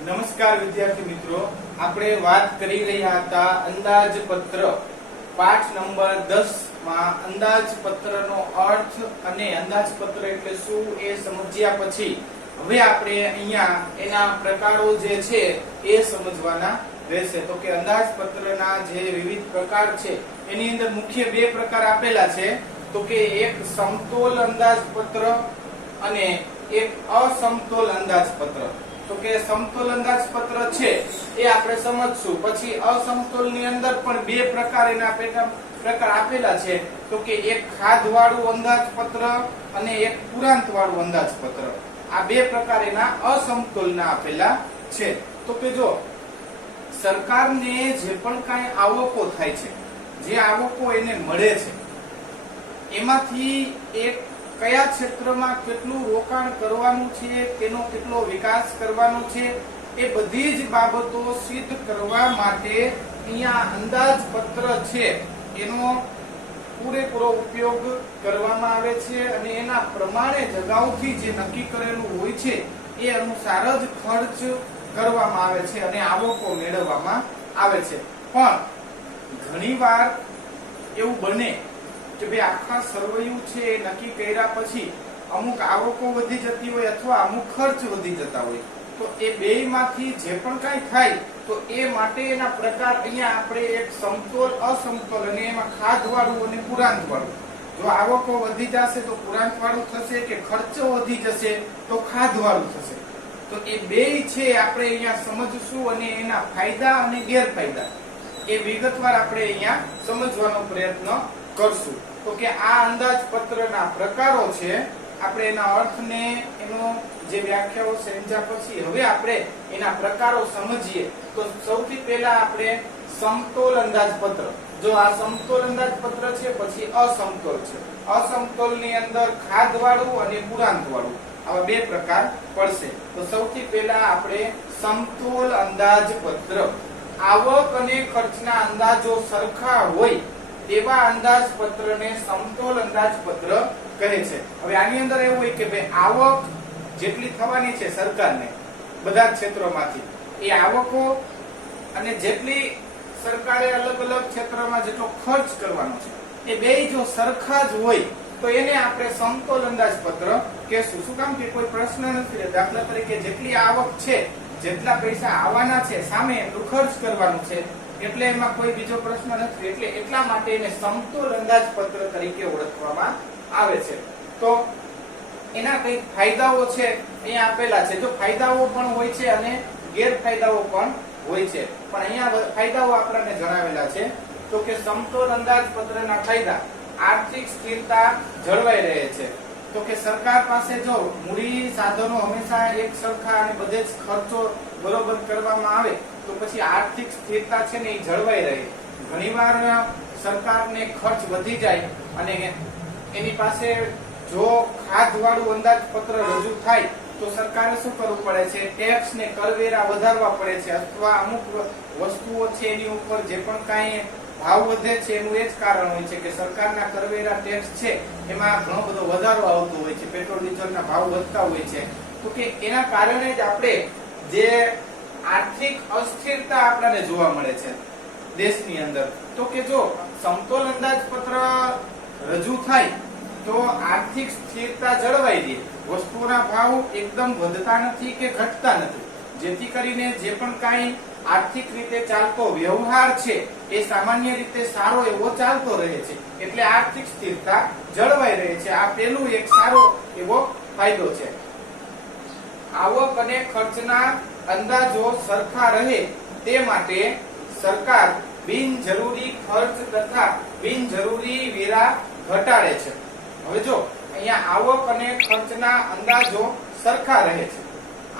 નમસ્કાર વિદ્યાર્થી મિત્રો, આપણે વાત કરી રહ્યા હતા અંદાજપત્ર પાઠ નંબર 10 માં અંદાજપત્રનો અર્થ અને અંદાજપત્ર એટલે શું એ સમજ્યા પછી હવે આપણે અહીંયા એના પ્રકારો જે છે એ સમજવાના રહેશે। તો કે અંદાજપત્રના જે વિવિધ પ્રકાર છે એની અંદર મુખ્ય બે પ્રકાર આપેલા છે, તો કે એક સમતોલ અંદાજપત્ર અને એક અસમતોલ અંદાજપત્ર। તો કે સમતોલ અંદાજપત્ર છે એ આપણે સમજશું, પછી અસમતોલ ની અંદર પણ બે પ્રકાર એના પ્રકાર આપેલા છે, તો કે એક ખાધવાળું અંદાજપત્ર અને એક પુરાંતવાળું અંદાજપત્ર। આ બે પ્રકાર એના અસમતોલના આપેલા છે। તો કે જો સરકારને જે પણ કાંઈ આવકો થાય છે, જે આવકો એને મળે છે, એમાંથી એક કયા ક્ષેત્રમાં કેટલું રોકાણ કરવાનું છે, તેનો કેટલો વિકાસ કરવાનો છે, એ બધી જ બાબતો સિદ્ધ કરવા માટે અહીંયા અંદાજપત્ર છે એનો પૂરેપૂરો ઉપયોગ કરવામાં આવે છે અને એના પ્રમાણે અગાઉથી જે નક્કી કરેલું હોય છે એ અનુસાર જ ખર્ચ કરવામાં આવે છે અને આવકો મેળવવામાં આવે છે। પણ ઘણીવાર એવું બને કે ભાઈ આખા સરવૈયું છે એ નક્કી કર્યા પછી અમુક આવકો વધી જતી હોય અથવા અમુક ખર્ચ વધી જતા હોય, તો એ બેયમાંથી જે પણ કાંઈ થાય તો એ માટે એના પ્રકાર અહીંયા આપણે એક સમતોલ અસમતોલ અને એમાં ખાધવાળું અને પુરાંતવાળું। જો આવકો વધી જશે તો પુરાંતવાળું થશે, કે ખર્ચો વધી જશે તો ખાધવાળું થશે। તો એ બેય છે આપણે અહીંયા સમજશું અને એના ફાયદા અને ગેરફાયદા એ વિગતવાર આપણે અહીંયા સમજવાનો પ્રયત્ન કરશું। તો કે આ અંદાજપત્રના પ્રકારો છે, આપણે એના અર્થને એનો જે વ્યાખ્યાઓ સમજ્યા પછી હવે આપણે એના પ્રકારો સમજીએ। તો સૌથી પહેલા આપણે સમતોલ અંદાજપત્ર, જો આ સમતોલ અંદાજપત્ર છે પછી અસમતોલ છે, અસમતોલની અંદર ખાધવાળું અને પુરાંતવાળું આવા બે પ્રકાર પડશે। તો સૌથી પહેલા આપણે સમતોલ અંદાજપત્ર, આવક અને ખર્ચના અંદાજો સરખા હોય એવા અંદાજપત્રને સમતોલ અંદાજપત્ર કહે છે। હવે આની અંદર એવું હોય કે ભાઈ આવક જેટલી થવાની છે સરકારને બધા ક્ષેત્રોમાંથી, એ આવકો અને જેટલી સરકારે અલગ અલગ ક્ષેત્રમાં જેટલો ખર્ચ કરવાનો છે એ બેય જો સરખા જ હોય તો એને આપણે સમતોલ અંદાજપત્ર કહેશું। શું કામ કે કોઈ પ્રશ્ન નથી, દાખલા તરીકે જેટલી આવક છે, જેટલા પૈસા આવવાના છે, સામે એટલું ખર્ચ કરવાનું છે, એટલે એમાં કોઈ બીજો પ્રશ્ન નથી, એટલે એટલા માટે એને સમતોલ અંદાજપત્ર તરીકે ઓળખવામાં આવે છે। તો એના કઈ ફાયદાઓ છે અહીંયા આપેલા છે, જો ફાયદાઓ પણ હોય છે અને ગેરફાયદાઓ પણ હોય છે, પણ અહીંયા ફાયદાઓ આપણને જણાવેલા છે। તો કે સમતોલ અંદાજપત્રના ફાયદા, આર્થિક સ્થિરતા જળવાઈ રહે છે। તો કે સરકાર પાસે જો મૂડી સાધનો હંમેશા એક સરખા અને બધે જ ખર્ચો બરોબર કરવામાં આવે તો પછી આર્થિક સ્થિરતા છે ને એ જળવાઈ રહે। ઘણીવાર સરકારને ખર્ચ વધી જાય અને એની પાસે જો ખાધવાળું અંદાજપત્ર રજૂ થાય તો સરકારે શું કરવું પડે છે, ટેક્સ ને કરવેરા વધારવા પડે છે, અથવા અમુક વસ્તુઓ છે એની ઉપર જે પણ કાંઈ ભાવ વધે છે એનું એ જ કારણ હોય છે કે સરકારના કરવેરા ટેક્સ છે એમાં ઘણો બધો વધારો આવતો હોય છે, પેટ્રોલ ડીઝલના ભાવ વધતા હોય છે। તો કે એના કારણે જ આપણે જે આર્થિક અસ્થિરતા આપણને જોવા મળે છે દેશની અંદર। તો કે જો સમતોલ અંદાજપત્ર રજૂ થાય તો આર્થિક સ્થિરતા જળવાઈ રહે, વસ્તુઓના ભાવ એકદમ વધતા નથી કે ઘટતા નથી, જેથી કરીને જે પણ કાંઈ આર્થિક રીતે ચાલતો વ્યવહાર છે એ સામાન્ય રીતે સારો એવો ચાલતો રહે છે, એટલે આર્થિક સ્થિરતા જળવાઈ રહે છે। આ પેલું એક સારો એવો ફાયદો છે। આવક અને ખર્ચના અંદાજો સરખા રહે તે માટે સરકાર બિનજરૂરી ખર્ચ તથા બિનજરૂરી વેરા ઘટાડે છે। હવે જો અહીંયા આવક અને ખર્ચના અંદાજો સરખા રહે છે,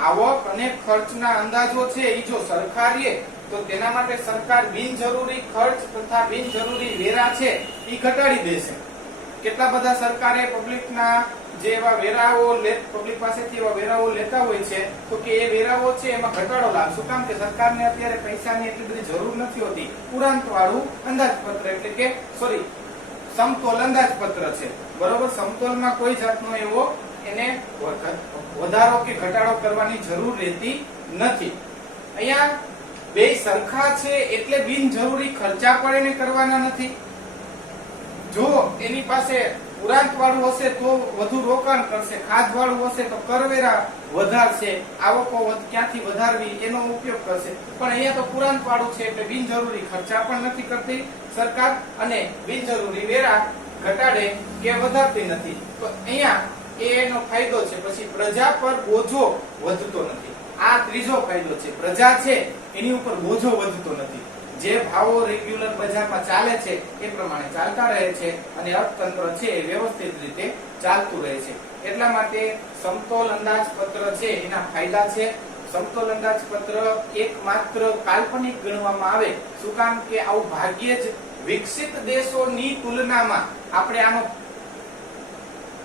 આવક અને ખર્ચના અંદાજો છે એ જો સરખા રહે તો તેના માટે સરકાર બિનજરૂરી ખર્ચ તથા બિનજરૂરી વેરા છે એ ઘટાડી દેશે। કેટલા બધા સરકારે પબ્લિકના જે એવા વેરાઓ પબ્લિક પાસેથી એવા વેરાઓ લેતા હોય છે તો કે એ વેરાઓ છે એમાં ઘટાડો લાવે। શું કામ કે સરકારને અત્યારે પૈસાની એટલી બધી જરૂર નથી હોતી, પુરાંતવાળું અંદાજપત્ર એટલે કે સમતોલ અંદાજપત્ર છે, બરોબર। સમતોલમાં કોઈ જાતનો એવો એને વધારો કે ઘટાડો કરવાની જરૂર રહેતી નથી। અહીંયા બે સરખા છે એટલે બિનજરૂરી ખર્ચા પણ એને કરવાના નથી. જો એની પાસે પુરાંત વાળું હશે તો વધુ રોકાણ કરશે, ખાધ વાળું હશે તો કરવેરા વધારશે, આવકો ક્યાંથી વધારવી એનો ઉપયોગ કરશે. પણ અહીંયા તો પુરાંત વાળું છે એટલે બિનજરૂરી ખર્ચા પણ નથી કરતી સરકાર અને બિનજરૂરી વેરા ઘટાડે કે વધારતી નથી. તો અહીંયા એનો ફાયદો છે. પછી પ્રજા પર બોજો વધતો નથી. આ ત્રીજો ફાયદો છે. પ્રજા છે એની ઉપર બોજો વધતો નથી. જે ભાવો રેગ્યુલર બજારમાં ચાલે છે એ પ્રમાણે ચાલતા રહે છે અને અર્થતંત્ર છે એ વ્યવસ્થિત રીતે ચાલતું રહે છે. એટલા માટે સમતોલ અંદાજપત્ર છે એના ફાયદા છે. સમતોલ અંદાજપત્ર એકમાત્ર કાલ્પનિક ગણવામાં આવે. શું કામ કે આવું ભાગ્યે જ વિકસિત દેશોની તુલનામાં આપણે આનો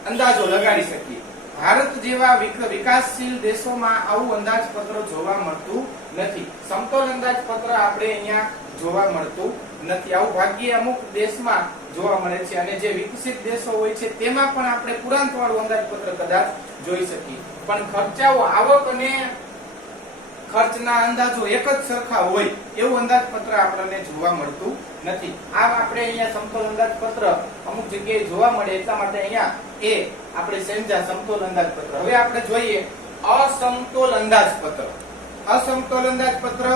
અંદાજો લગાડી શકીએ. ભારત જેવા વિકાસશીલ દેશોમાં આવું અંદાજપત્ર જોવા મળતું નથી. સમતોલ અંદાજપત્ર આપણે અહીંયા જોવા મળતું નથી. આવું ભાગ્યે અમુક દેશમાં જોવા મળે છે અને જે વિકસિત દેશો હોય છે તેમાં પણ આપણે પુરાંત વાળું અંદાજપત્ર કદાચ જોઈ શકીએ. પણ ખર્ચાઓ, આવક અને ખર્ચના અંદાજો એક જ સરખા હોય એવું અંદાજપત્ર આપણને જોવા મળતું નથી. આ આપણે અહીંયા સમતોલ અંદાજપત્ર અમુક જગ્યાએ જોવા મળે એટલા માટે અહીંયા એ આપણે સમજ્યા સમતોલ અંદાજપત્ર. હવે આપણે જોઈએ અસમતોલ અંદાજપત્ર. અસમતોલ અંદાજપત્ર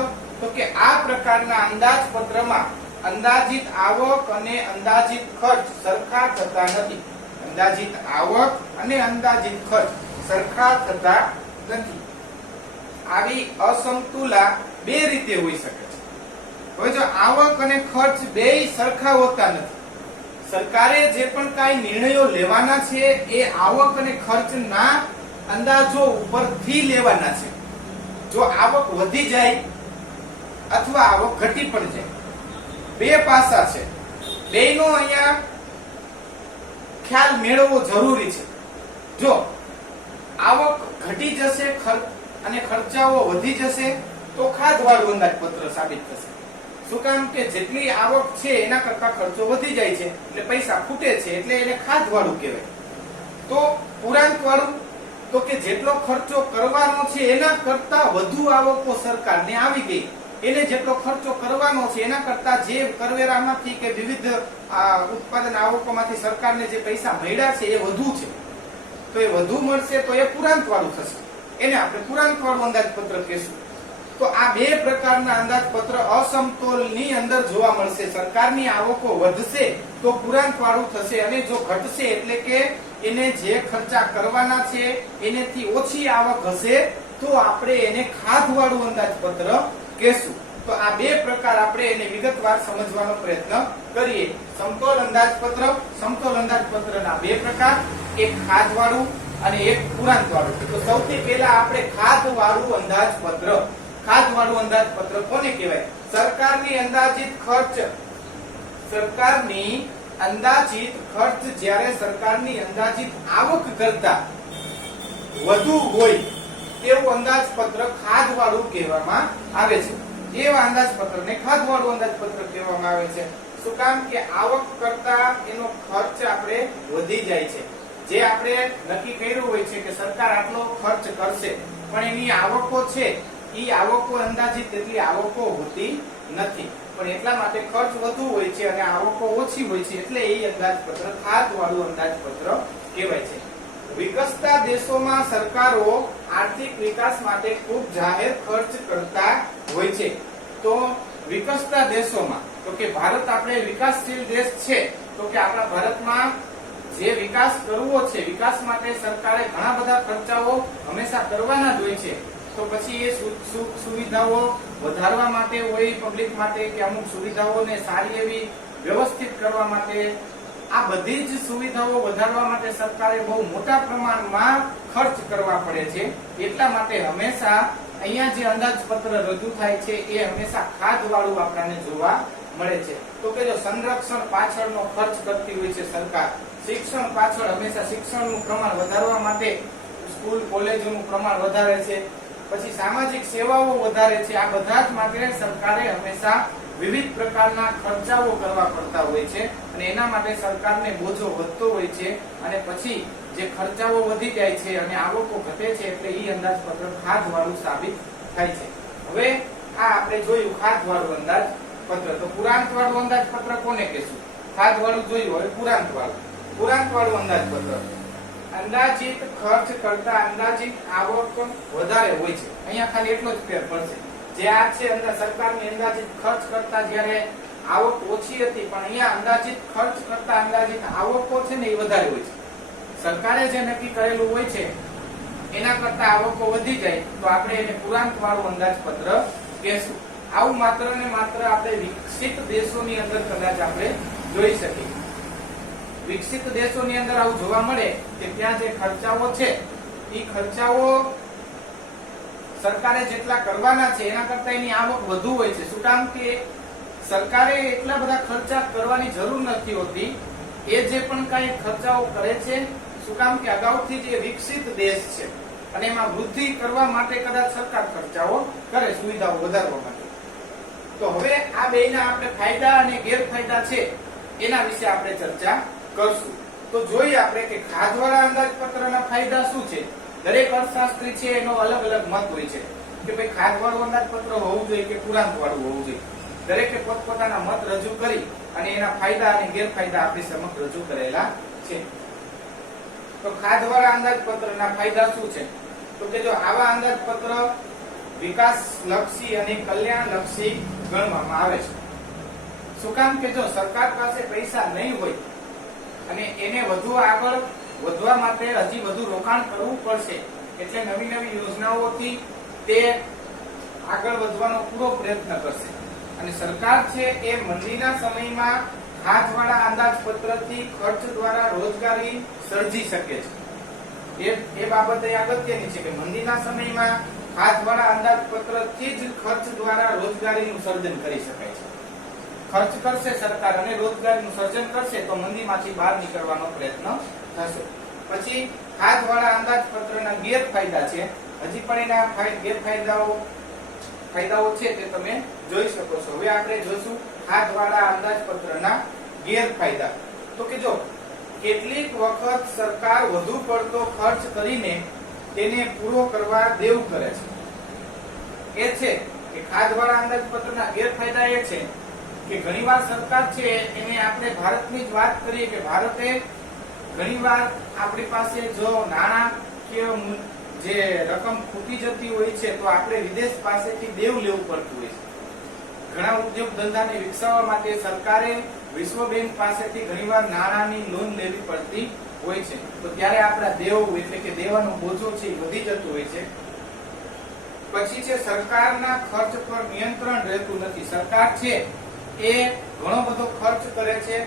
તો કે આ પ્રકારના અંદાજપત્રમાં અંદાજિત આવક અને અંદાજિત ખર્ચ સરખા થતા નથી. અંદાજિત આવક અને અંદાજિત ખર્ચ સરખા થતા નથી. આવી અસમતુલા બે રીતે હોઈ શકે છે. હવે જો આવક અને ખર્ચ બેય સરખા હોતા નથી. સરકારે જે પણ કાંઈ નિર્ણયો લેવાના છે એ આવક અને ખર્ચના અંદાજો ઉપરથી લેવાના છે. જો આવક વધી જાય અથવા આવક ઘટી પણ જાય, બે પાસા છે. બેયનો અહીંયા ખ્યાલ મેળવવો જરૂરી છે. જો આવક ઘટી જશે અને ખર્ચાઓ વધી જશે તો ખાધવાળું અંદાજપત્ર સાબિત થશે. શું કામ કે જેટલી આવક છે એના કરતા ખર્ચો વધી જાય છે એટલે પૈસા ખૂટે છે એટલે એને ખાધવાળું કહેવાય. તો પુરાંત વાળું તો કે જેટલો ખર્ચો કરવાનો છે એના કરતા વધુ આવકો સરકારને આવી ગઈ, એને જેટલો ખર્ચો કરવાનો છે એના કરતા જે કરવેરામાંથી કે વિવિધ ઉત્પાદન આવકોમાંથી સરકારને જે પૈસા મળ્યા છે એ વધુ છે. તો એ વધુ મળશે તો એ પુરાંત વાળું થશે. એને આપણે પુરાંત વાળું અંદાજપત્ર કહેશું. તો આ બે પ્રકારના અંદાજપત્ર અસમતોલની અંદર જોવા મળશે. સરકારની આવકો વધશે તો પુરાંત વાળું થશે અને જો ઘટશે એટલે કે એને જે ખર્ચા કરવાના છે એનેથી ઓછી આવક હશે તો આપણે એને ખાધવાળું અંદાજપત્ર કહેશું. તો આ બે પ્રકાર આપણે એને વિગતવાર સમજવાનો પ્રયત્ન કરીએ. સમતોલ અંદાજપત્ર, સમતોલ અંદાજપત્રના બે પ્રકાર, એક ખાધવાળું અને એક પુરાંત વાળું. તો સૌથી પહેલા આપણે ખાધવાળું અંદાજપત્ર. ખાધવાળું અંદાજપત્ર કોને કહેવાય? સરકારની અંદાજિત ખર્ચ, સરકારની અંદાજિત ખર્ચ જ્યારે સરકારની અંદાજિત આવક કરતા વધુ હોય તેવું અંદાજપત્ર ખાધવાળું કહેવામાં આવે છે. એવા અંદાજપત્રને ખાધવાળું અંદાજપત્ર કહેવામાં આવે છે. શું કામ કે આવક કરતા એનો ખર્ચ આપણે વધી જાય છે. જે આપણે નક્કી કર્યું હોય છે કે સરકાર આટલો ખર્ચ કરશે પણ એની આવકો છે એ આવકો અંદાજિત એટલી આવકો હોતી નથી. પણ એટલા માટે ખર્ચ વધુ હોય છે અને આવકો ઓછી હોય છે એટલે એ અંદાજપત્ર ખાધવાળું અંદાજપત્ર કહેવાય છે. વિકસતા દેશોમાં સરકારો આર્થિક વિકાસ માટે ખૂબ જાહેર ખર્ચ કરતા હોય છે. તો વિકસતા દેશોમાં તો કે ભારત આપણે વિકાસશીલ દેશ છે તો કે આપણા ભારતમાં જે વિકાસ કરવો છે, વિકાસ માટે સરકારે ઘણા બધા ખર્ચાઓ હંમેશા કરવાના જ હોય છે. તો પછી એ સુવિધાઓ વધારવા માટે હોય પબ્લિક માટે કે અમુક સુવિધાઓને સારી એવી વ્યવસ્થિત કરવા માટે, આ બધી જ સુવિધાઓ વધારવા માટે સરકારે બહુ મોટા પ્રમાણમાં ખર્ચ કરવા પડે છે. એટલા માટે હંમેશા અહીંયા જે અંદાજપત્ર રજૂ થાય છે એ હંમેશા ખાધવાળું આપણને જોવા મળે છે. તો કે જો સંરક્ષણ પાછળનો ખર્ચ કરતી હોય છે સરકાર, શિક્ષણ પાછળ હંમેશા શિક્ષણનું પ્રમાણ વધારવા માટે સ્કૂલ કોલેજોનું પ્રમાણ વધારે છે, પછી સામાજિક સેવાઓ વધારે છે. આ બધા જ માટે સરકારે હંમેશા વિવિધ પ્રકારના ખર્ચાઓ કરવા પડતા હોય છે અને એના માટે સરકારને બોજો વધતો હોય છે અને પછી જે ખર્ચાઓ વધી જાય છે અને આવકો ઘટે છે એટલે એ અંદાજપત્ર ખાધવાળું સાબિત થાય છે. હવે આ આપણે જોયું ખાધવાળું અંદાજપત્ર. તો પુરાંતવાળું અંદાજપત્ર કોને કહેશું? ખાધવાળું જોયું, હવે પુરાંતવાળું. પુરાંતવાળું અંદાજપત્ર અંદાજિત ખર્ચ કરતા અંદાજિત આવક વધારે હોય છે. અહીંયા ખાલી એટલો જ ફેર પડશે. જે આ છે સરકારની અંદાજિત ખર્ચ કરતા જ્યારે આવક ઓછી હતી, પણ અહીંયા અંદાજિત ખર્ચ કરતા અંદાજિત આવકો છે ને એ વધારે હોય છે. સરકારે જે નક્કી કરેલું હોય છે એના કરતા આવકો વધી જાય તો આપણે એને પુરાંતવાળું અંદાજપત્ર કહેશું. આવું માત્ર ને માત્ર આપણે વિકસિત દેશોની અંદર કદાચ આપણે જોઈ શકીએ. વિકસિત દેશોની અંદર આવું જોવા મળે કે ત્યાં જે ખર્ચાઓ છે એ ખર્ચાઓ સરકારે જેટલા કરવાના છે એના કરતા એની આવક વધુ હોય છે. શું કામ કે સરકારે એટલા બધા ખર્ચા કરવાની જરૂર નથી હોતી. એ જે પણ કઈ ખર્ચાઓ કરે છે, શું કામ કે અગાઉથી જે વિકસિત દેશ છે અને એમાં વૃદ્ધિ કરવા માટે કદાચ સરકાર ખર્ચાઓ કરે સુવિધાઓ વધારવા માટે. તો હવે આ બેના આપણે ફાયદા અને ગેરફાયદા છે એના વિશે આપણે ચર્ચા કરશું. તો જોઈએ આપણે કે ખાધવાળા અંદાજપત્રના ફાયદા શું છે. દરેક અર્થશાસ્ત્રી છે એનો અલગ અલગ મત હોય છે કે ભાઈ ખાધવાળું અંદાજપત્ર હોવું જોઈએ કે પુરાંતવાળું હોવું જોઈએ. દરેકે પોતપોતાના મત રજૂ કરી અને એના ફાયદા અને ગેરફાયદા આપણી સમક્ષ રજૂ કરેલા છે. તો ખાધવાળા અંદાજપત્રના ફાયદા શું છે? તો કે જો આવા અંદાજપત્ર વિકાસ લક્ષી અને કલ્યાણ લક્ષી ગણવામાં આવે છે. શું કામ કે જો સરકાર પાસે પૈસા નહીં હોય અને એને વધુ આગળ વધવા માટે હજી વધુ રોકાણ કરવું પડશે, એટલે નવી નવી યોજનાઓથી તે આગળ વધવાનો પૂરો પ્રયત્ન કરશે. અને સરકાર છે એ મંદીના સમયમાં ખાધવાળા અંદાજપત્રથી ખર્ચ દ્વારા રોજગારી સર્જી શકે છે. એ બાબત અગત્યની છે કે મંદીના સમયમાં ખાધવાળા અંદાજપત્રથી જ ખર્ચ દ્વારા રોજગારીનું સર્જન કરી શકાય છે. ખર્ચ કરશે સરકાર અને રોજગારીનું સર્જન કરશે તો મંદીમાંથી બહાર નીકળવાનો પ્રયત્ન થશે. પછી ખાધવાળા અંદાજપત્રના ગેરફાયદા છે. હજી પણ એના ફાયદાઓ છે તે તમે જોઈ શકો છો. હવે આપણે જોઈશું ખાધવાળા અંદાજપત્રના ગેરફાયદા. તો કે જો કેટલીક વખત સરકાર વધુ પડતો ખર્ચ કરીને તેને પૂરો કરવા દેવું કરે છે. એ છે કે ખાધવાળા અંદાજપત્રના ગેરફાયદા એ છે કે ઘણીવાર સરકાર છે એને આપણે ભારતની જ વાત કરીએ કે ભારતે ઘણીવાર આપણી પાસે જો નાણાકીય જે રકમ ખૂટી જતી હોય છે તો આપણે વિદેશ પાસેથી દેવ લેવું પડતું હોય છે. ઘણા ઉદ્યોગ ધંધાને વિકસાવવા માટે સરકારે વિશ્વ બેંક પાસેથી ઘણીવાર નાણાંની લોન લેવી પડતી હોય છે. તો ત્યારે આપણા દેવ એટલે કે દેવાનો બોજો છે એ વધી જતો હોય છે. પછી છે સરકારના ખર્ચ પર નિયંત્રણ રહેતું નથી. સરકાર છે એ ઘણો બધો ખર્ચ કરે છે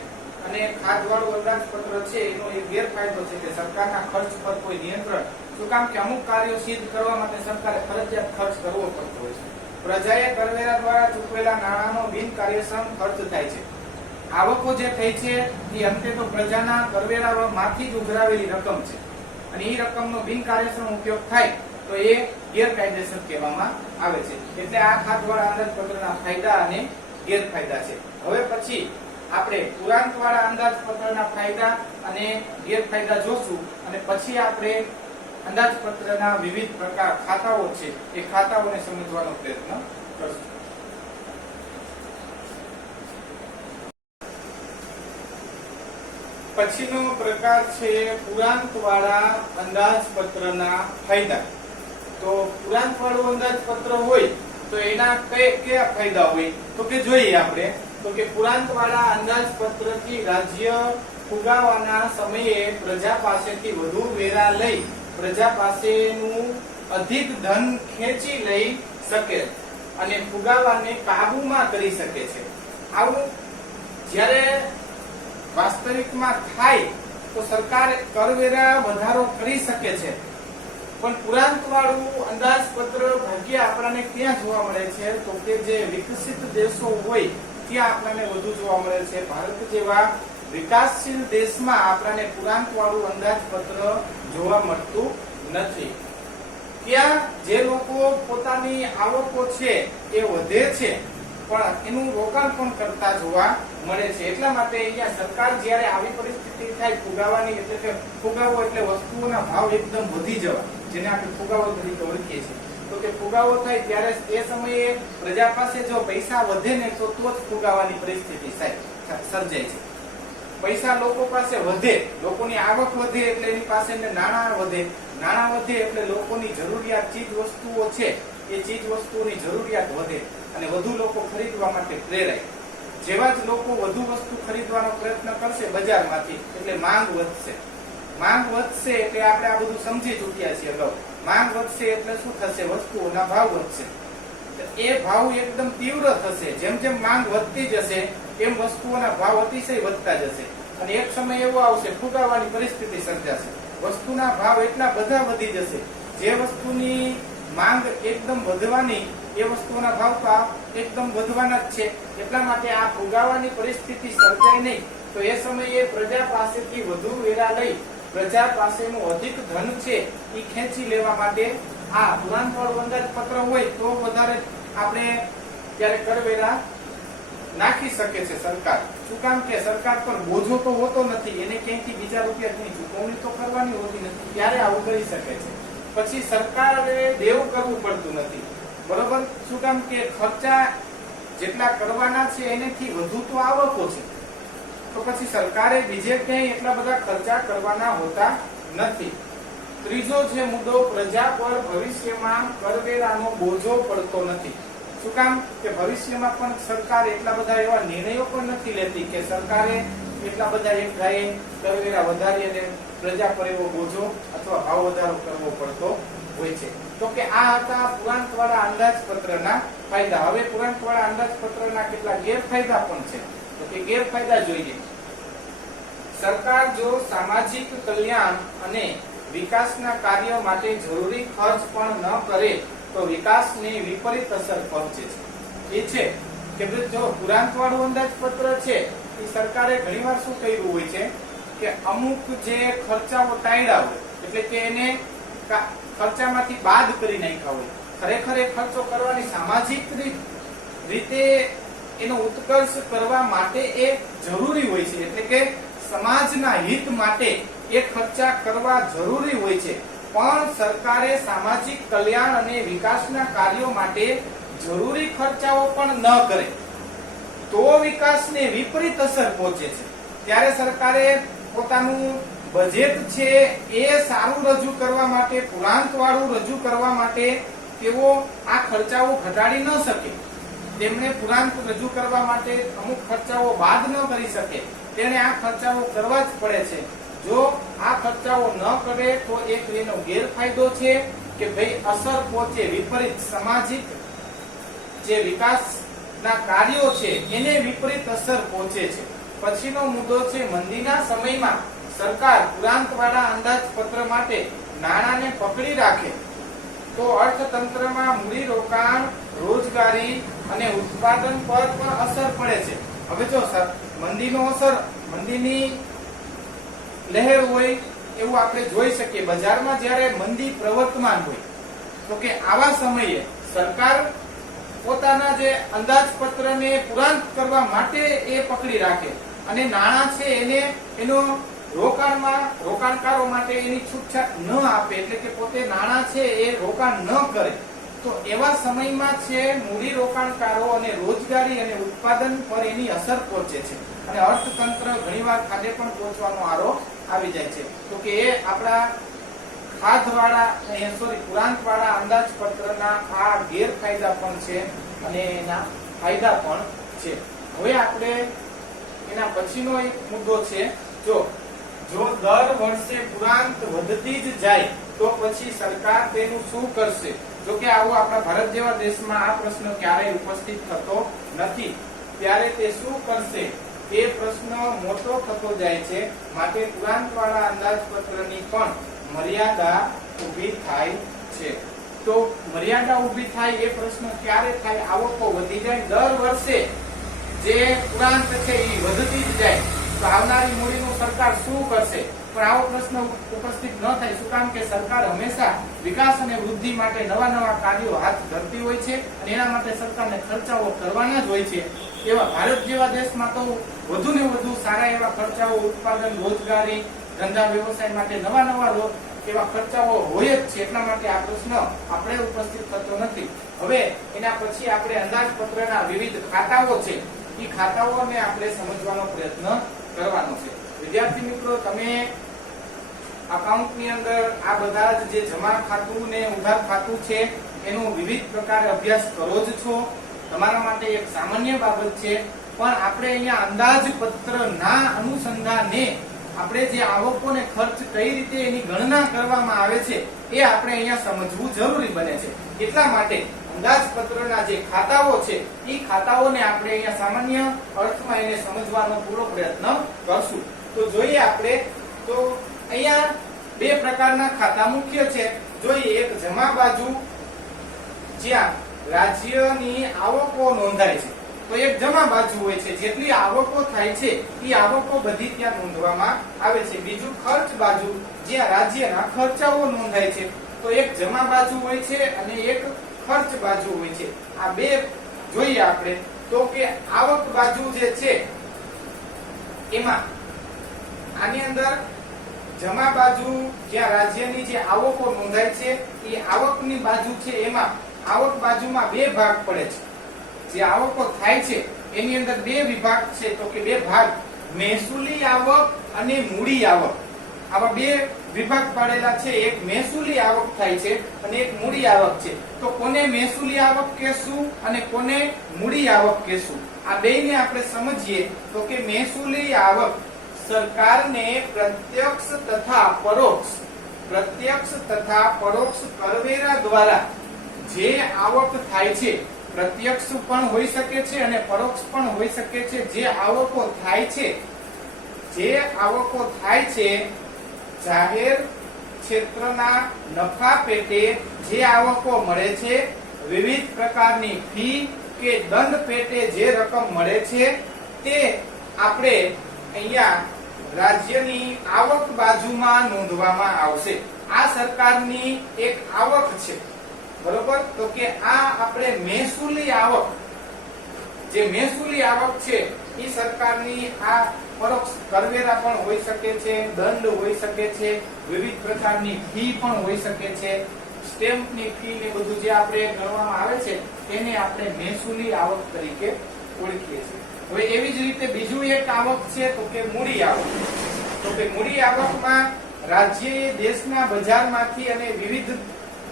અને ખાધવાળું અંદાજપત્ર છે એનો એક ગેરફાયદો છે કે સરકારના ખર્ચ પર કોઈ નિયંત્રણ. શું કામ કે અમુક કાર્યો સિદ્ધ કરવા માટે સરકારે ફરજિયાત ખર્ચ કરવો પડતો હોય છે. પ્રજાએ કરવેરા દ્વારા ચૂકવેલા નાણાંનો બિનકાર્યક્ષમ ખર્ચ થાય છે. આવકો જે થઈ છે એ અંતે તો પ્રજાના કરવેરામાંથી જ ઉઘરાવેલી રકમ છે અને એ રકમનો બિનકાર્યક્ષમ ઉપયોગ થાય તો એ ગેરકાયદેસર કહેવામાં આવે છે. એટલે આ ખાધવાળા અંદાજપત્રના ફાયદા અને ગેરફાયદા છે. હવે પછી આપણે પુરાંતવાળા અંદાજપત્રના ફાયદા અને ગેરફાયદા જોશું અને પછી આપણે અંદાજપત્રના વિવિધ પ્રકાર ખાતાઓ છે એ ખાતાઓને સમજવાનો પ્રયત્ન કરશું. પછીનો પ્રકાર છે પુરાંતવાળા અંદાજપત્રના ફાયદા. તો પુરાંતવાળું અંદાજપત્ર હોય તો એના કયા ફાયદા હોય તો કે જોઈએ આપણે. તો કે પુરાંતવાળા અંદાજપત્રથી રાજ્ય ફુગાવાના સમયે પ્રજા પાસેથી વધુ વેરા લઈ પ્રજા પાસેનું અધિક ધન ખેંચી લઈ શકે અને ફુગાવાને કાબૂમાં કરી શકે છે. આવું જ્યારે વાસ્તવિકમાં થાય તો સરકાર કરવેરા વધારો કરી શકે છે. પણ પુરાંતવાળું અંદાજપત્ર ભાગ્યે આપણને ક્યાં જોવા મળે છે તો કે જે વિકસિત દેશો હોય ત્યાં આપણને વધુ જોવા મળે છે. ભારત જેવા વિકાસશીલ દેશમાં આપણને પુરાંતવાળું અંદાજપત્ર જોવા મળતું નથી. ત્યાં જે લોકો પોતાની આવકો છે એ વધે છે પણ એનું રોકાણ પણ કરતા જોવા મળે છે. એટલા માટે અહીંયા સરકાર જ્યારે આવી પરિસ્થિતિ થાય ફુગાવાની, એટલે કે ફુગાવો એટલે વસ્તુઓના ભાવ એકદમ વધી જવા, જેને આપણે ફુગાવો તરીકે ઓળખીએ છીએ, તો કે ફુગાવો થાય ત્યારે એ સમયે પ્રજા પાસે જો પૈસા વધે ને તો જ ફુગાવાની પરિસ્થિતિ સર્જાય છે. પૈસા લોકો પાસે વધે, લોકોની આવક વધે એટલે એની પાસે નાણાં વધે, નાણાં વધે એટલે લોકોની જરૂરિયાત ચીજ વસ્તુઓ છે એ ચીજ વસ્તુઓની જરૂરિયાત વધે અને વધુ લોકો ખરીદવા માટે પ્રેરાય. જેવા જ લોકો વધુ વસ્તુ ખરીદવાનો પ્રયત્ન કરશે બજારમાંથી એટલે માંગ વધશે. માંગ વધશે એટલે આપણે આ બધું સમજી ચૂક્યા છીએ અગાઉ. માંગ વધશે એટલે શું થશે? વસ્તુઓના ભાવ વધશે. એ ભાવ એકદમ તીવ્ર થશે. જેમ જેમ માંગ વધતી જશે એમ વસ્તુઓના ભાવ અતિશય વધતા જશે અને એક સમય એવો આવશે ફુગાવાની પરિસ્થિતિ સર્જાશે. વસ્તુના ભાવ એટલા બધા વધી જશે, જે વસ્તુની માંગ એકદમ વધવાની એ વસ્તુઓના ભાવ તો એકદમ વધવાના જ છે. એટલા માટે આ ફુગાવાની પરિસ્થિતિ સર્જાય નહીં તો એ સમયે પ્રજા પાસેથી વધુ વેરા લઈ પ્રજા પાસેનું અધિક ધન છે એ ખેંચી લેવા માટે આ પુરાંતવાળું અંદાજપત્ર હોય તો વધારે આપણે ત્યારે કરવેરા નાખી શકે છે સરકાર. શું કામ કે સરકાર પર બોજો તો હોતો નથી, એને ક્યાંયથી બીજા રૂપિયાની ચૂકવણી તો કરવાની હોતી નથી, ત્યારે આવું કરી શકે છે. પછી સરકારે દેવું કરવું પડતું નથી, બરોબર? શું કામ કે ખર્ચા જેટલા કરવાના છે એનેથી વધુ તો આવકો છે, તો પછી સરકારે બીજે ક્યાંય એટલા બધા ખર્ચા કરવાના હોતા નથી. ત્રીજો છે મુદ્દો, પ્રજા પર ભવિષ્યમાં કરવેરાનો બોજો પડતો નથી. શું કામ કે ભવિષ્યમાં પણ સરકાર એટલા બધા એવા નિર્ણયો પણ નથી લેતી કે સરકારે એટલા બધા એક ગાયે કરવેરા વધારી અને પ્રજા પર એવો બોજો અથવા ભાવ વધારો કરવો પડતો હોય છે. તો કે આ હતા પુરાંતવાળા અંદાજપત્રના ફાયદા. હવે પુરાંતવાળા અંદાજપત્રના કેટલા ગેરફાયદા પણ છે. તો કે ગેરફાયદા જોઈએ. સરકાર જો સામાજિક કલ્યાણ અને વિકાસના કાર્ય માટે જરૂરી ખર્ચ પણ ન કરે તો વિકાસને વિપરીત અસર પહોંચે છે. એ છે કે જો પુરાંતવાળું અંદાજપત્ર છે એ સરકારે ઘણીવાર શું કર્યું હોય છે કે અમુક જે ખર્ચાઓ ટાળ્યા હોય એટલે કે એને ખર્ચામાંથી બાદ કરી નાખ્યા હોય. ખરેખર એ ખર્ચો કરવાની સામાજિક રીતે એનો ઉત્કર્ષ કરવા માટે એ જરૂરી હોય છે, એટલે કે સમાજના હિત માટે એ ખર્ચા કરવા જરૂરી હોય છે. પણ સરકારે સામાજિક કલ્યાણ અને વિકાસના કાર્યો માટે જરૂરી ખર્ચાઓ પણ ન કરે તો વિકાસને વિપરીત અસર પહોંચે છે. ત્યારે સરકારે પોતાનું બજેટ છે એ સારું રજૂ કરવા માટે, પુરાંતવાળું રજૂ કરવા માટે તેઓ આ ખર્ચાઓ ઘટાડી ન શકે. તેમણે પુરાંત રજૂ કરવા માટે અમુક ખર્ચાઓ બાદ ન કરી શકે. તેણે આ ખર્ચાઓ કરવા જ પડે છે. જો આ ખર્ચાઓ ન કરે તો એક એનો ગેરફાયદો છે કે ભાઈ અસર પહોંચે વિપરીત, સામાજિક જે વિકાસના કાર્યો છે એને વિપરીત અસર પહોંચે છે. પછીનો મુદ્દો છે મંદીના સમયમાં સરકાર પુરાંતવાળા અંદાજપત્ર માટે નાણાંને પકડી રાખે તો અર્થતંત્રમાં મૂડી રોકાણ, રોજગારી અને ઉત્પાદન પર પણ અસર પડે છે. હવે જો મંદીની લહેર હોય એવું આપણે જોઈ શકીએ. બજારમાં જ્યારે મંદી પ્રવર્તમાન હોય તો કે આવા સમયે સરકાર પોતાના જે અંદાજપત્રને પુરાંત કરવા માટે એ પકડી રાખે અને નાણાં છે એને એનો રોકાણકારો માટે એની છૂટછાટ ન આપે, એટલે કે પોતે નાણાં છે એ રોકાણ ન કરે તો એવા સમયમાં છે મૂડી રોકાણકારો અને રોજગારી અને ઉત્પાદન પર એની અસર પહોંચે છે અને અર્થતંત્ર ઘણીવાર ખાડે પણ પહોંચવાનો આરોપ આવી જાય છે. તો કે એ આપણા પુરાંતવાળા અંદાજપત્રના આ ગેરફાયદા પણ છે અને એના ફાયદા પણ છે. હવે આપણે એના પછીનો એક મુદ્દો છે, જો દર વર્ષે પુરાંત વધતી જ જાય તો પછી સરકાર તેનું શું કરશે? જો કે આવો આપણા ભારત જેવા દેશમાં આ પ્રશ્ન ક્યારેય ઉપસ્થિત થતો નથી, ત્યારે તે શું કરશે એ પ્રશ્ન મોટો થતો જાય છે. માટે પુરાંતવાળા અંદાજપત્રની પણ મર્યાદા ઊભી થાય છે. તો મર્યાદા ઊભી થાય એ પ્રશ્ન ક્યારે થાય? આવકો વધી જાય, દર વર્ષે જે પુરાંત છે એ વધતી જ જાય તો આવનારી મૂડીનું સરકાર શું કરશે? પણ આવો પ્રશ્ન ઉપસ્થિત ન થાય. શું કામ કે સરકાર હંમેશા વિકાસ અને વૃદ્ધિ માટે નવા કાર્યો હાથ ધરતી હોય છે અને એના માટે સરકારને ખર્ચાઓ કરવાના જ હોય છે. એવા ભારત જેવા દેશમાં તો વધુ ને વધુ સારા એવા ખર્ચાઓ, ઉત્પાદન, રોજગારી, ધંધા વ્યવસાય માટે નવા એવા ખર્ચાઓ હોય જ છે, એટલા માટે આ પ્રશ્ન આપણે ઉપસ્થિત થતો નથી. હવે એના પછી આપણે અંદાજપત્રના વિવિધ ખાતાઓ છે, એ ખાતાઓને આપણે સમજવાનો પ્રયત્ન કરવાનો છે. વિદ્યાર્થી મિત્રો, તમે અકાઉન્ટની અંદર આ બધા જ જે જમા ખાતું ને ઉધાર ખાતું છે એનો વિવિધ પ્રકારે અભ્યાસ કરો જ છો. તમારા માટે એક સામાન્ય બાબત છે, પણ આપણે અહીંયા અંદાજપત્રના અનુસંધાને આપણે જે આવકો ને ખર્ચ કઈ રીતે એની ગણના કરવામાં આવે છે એ આપણે અહીંયા સમજવું જરૂરી બને છે. એટલા માટે અંદાજપત્રના જે ખાતાઓ છે એ ખાતાઓને આપણે અહીંયા સામાન્ય અર્થમાં એને સમજવાનો પૂરો પ્રયત્ન કરશું. તો જોઈએ આપણે, તો અહીંયા બે પ્રકારના ખાતા મુખ્ય છે. જોઈએ, એક જમા બાજુ જ્યાં રાજ્યની આવકો નોંધાય છે, તો એક જમા બાજુ હોય છે, જેટલી આવકો થાય છે એ આવકો બધી ત્યાં નોંધવામાં આવે છે. બીજું ખર્ચ બાજુ, જ્યાં રાજ્યના ખર્ચાઓ નોંધાય છે, તો એક જમા બાજુ હોય છે અને એક ખર્ચ બાજુ હોય છે. આ બે જોઈએ આપણે, તો કે આવક બાજુ જે છે એમાં આની અંદર જમા બાજુ જ્યાં રાજ્યની જે આવકો નોંધાય છે એ આવકની બાજુ છે, એમાં આવક બાજુમાં બે ભાગ પડે છે. જે આવકો થાય છે એની અંદર બે વિભાગ છે, તો કે બે ભાગ, મહેસૂલી આવક અને મૂડી આવક. આવા બે વિભાગ પાડેલા છે. એક મહેસૂલી આવક થાય છે અને એક મૂડી આવક છે. તો કોને મહેસૂલી આવક કહેશું અને કોને મૂડી આવક કહેશું, આ બેયને આપણે સમજીએ. તો કે મહેસૂલી આવક સરકારને પ્રત્યક્ષ તથા પરોક્ષ કરવેરા દ્વારા જે આવક થાય છે, પ્રત્યક્ષ પણ હોઈ શકે છે અને પરોક્ષ પણ હોઈ શકે છે. જે આવકો થાય છે જાહેર ક્ષેત્રના નફા પેટે જે આવકો મળે છે, વિવિધ પ્રકારની ફી કે દંડ પેટે જે રકમ મળે છે, તે આપણે અહીંયા રાજ્યની આવક બાજુમાં નોંધવામાં આવશે. આ સરકારની એક આવક છે, બરોબર. તો કે આ આપણે મહેસૂલી આવક, જે મહેસૂલી આવક છે એ સરકારની આ પરોક્ષ કરવેરા પણ હોઈ શકે છે, દંડ હોઈ શકે છે, વિવિધ પ્રકારની ફી પણ હોઈ શકે છે, સ્ટેમ્પની ફી ને બધું જે આપણે ગણવામાં આવે છે તેને આપણે મહેસૂલી આવક તરીકે ઓળખીએ છીએ. હવે એવી જ રીતે બીજું એક આવક છે, તો કે મૂડી આવક. તો કે મૂડી આવકમાં રાજ્યએ દેશના બજારમાંથી અને વિવિધ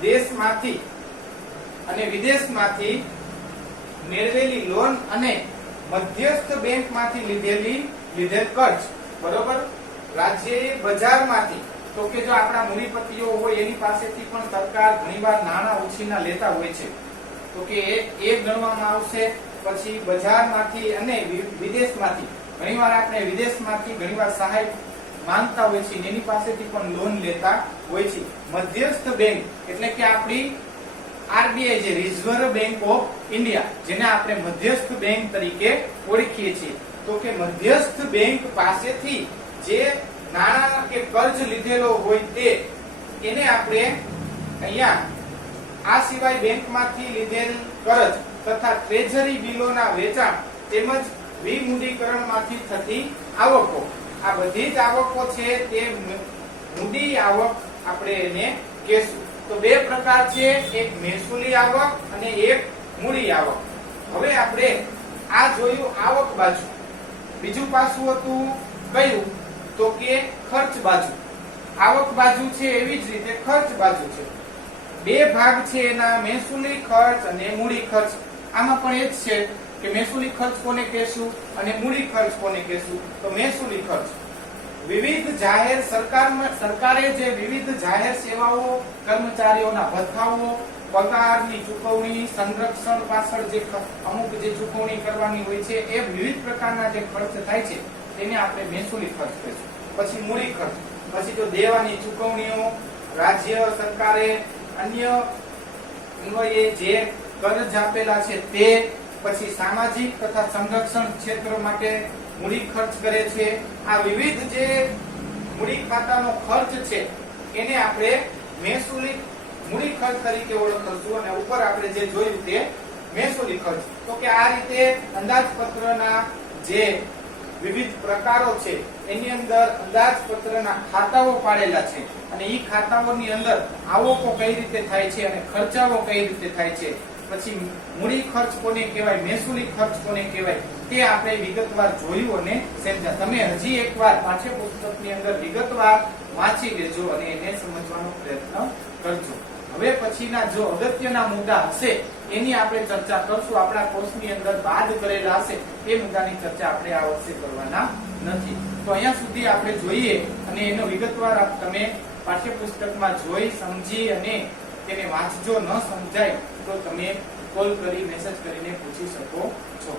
દેશમાંથી અને વિદેશમાંથી મેળવેલી લોન અને મધ્યસ્થ બેંકમાંથી લીધેલ કર્જ, બરોબર. રાજ્યએ બજારમાંથી, તો કે જો આપણા મૂડીપતિઓ હોય એની પાસેથી પણ સરકાર ઘણીવાર નાણાં ઉછીના લેતા હોય છે, તો કે એ ગણવામાં આવશે. પછી બજારમાંથી અને વિદેશમાંથી, ઘણીવાર આપણે વિદેશમાંથી ઘણીવાર સહાય માંગતા હોય છે, એની પાસેથી પણ લોન લેતા હોય છે. મધ્યસ્થ બેંક એટલે કે આપણી આરબીઆઈ, જે રિઝર્વ બેંક ઓફ ઇન્ડિયા, જેને આપણે મધ્યસ્થ બેંક તરીકે ઓળખીએ છીએ. તો કે મધ્યસ્થ બેંક પાસેથી જે નાણાં કે કર્જ લીધેલો હોય તે, એને આપણે અહીંયા, આ સિવાય બેંકમાંથી લીધેલ કર્જ તથા ટ્રેઝરી બિલોના વેચાણ તેમજ વિમુદ્રીકરણમાંથી થતી આવકો, આ બધી જ આવકો છે તે મૂડી આવક આપણે એને કહેશું. તો બે પ્રકાર છે, એક મહેસૂલી આવક અને એક મૂડી આવક. હવે આપણે આ જોયું આવક બાજુ. બીજું પાસું હતું કયું, તો કે ખર્ચ બાજુ. આવક બાજુ છે એવી જ રીતે ખર્ચ બાજુ છે. બે ભાગ છે એના, મહેસૂલી ખર્ચ અને મૂડી ખર્ચ. આમાં પણ એ જ છે કે મહેસૂલી ખર્ચ કોને કહેશું અને મૂડી ખર્ચ કોને કહેશું. તો મહેસૂલી ખર્ચ વિવિધ જાહેર સરકારે જે વિવિધ જાહેર સેવાઓ, કર્મચારીઓના ભથ્થાઓ, પગારની ચૂકવણી, સંરક્ષણ પાછળ જે અમુક જે ચૂકવણી કરવાની હોય છે, એ વિવિધ પ્રકારના જે ખર્ચ થાય છે તેને આપણે મહેસૂલી ખર્ચ કહીશું. પછી મૂડી ખર્ચ, પછી તો દેવાની ચૂકવણીઓ, રાજ્ય સરકારે અન્ય અન્વયે જે કર્જ આપેલા છે તે, પછી સામાજિક તથા સંરક્ષણ ક્ષેત્ર માટે મૂડી ખર્ચ કરે છે. આ વિવિધ જે મૂડી ખાતાનો ખર્ચ છે એને આપણે મૂડી ખર્ચ તરીકે ઓળખીશું અને ઉપર આપણે જે જોયું તે મહેસૂલી ખર્ચ. તો કે આ રીતે અંદાજપત્રના જે વિવિધ પ્રકારો છે એની અંદર અંદાજપત્રના ખાતાઓ પાડેલા છે અને ઈ ખાતાઓની અંદર આવકો કઈ રીતે થાય છે અને ખર્ચાઓ કઈ રીતે થાય છે, પછી મૂડી ખર્ચ કોને કહેવાય, મહેસૂલી ખર્ચ કોને કહેવાય, તે આપણે વિગતવાર જોયું અને સમજ્યા. તમે હજી એકવાર પાઠ્યપુસ્તકની અંદર વિગતવાર વાંચી લેજો અને એને સમજવાનો પ્રયત્ન કરજો. હવે પછીના જો અગત્યના મુદ્દા હશે એની આપણે ચર્ચા કરશું. આપણા કોર્સની અંદર બાદ કરેલા હશે એ મુદ્દાની ચર્ચા આપણે આ વખતે કરવાના નથી. તો અહીંયા સુધી આપણે જોઈએ અને એનો વિગતવાર તમે પાઠ્યપુસ્તકમાં જોઈ સમજી અને તેને વાંચજો. ન સમજાય તો તમે કોલ કરી મેસેજ કરીને પૂછી શકો છો.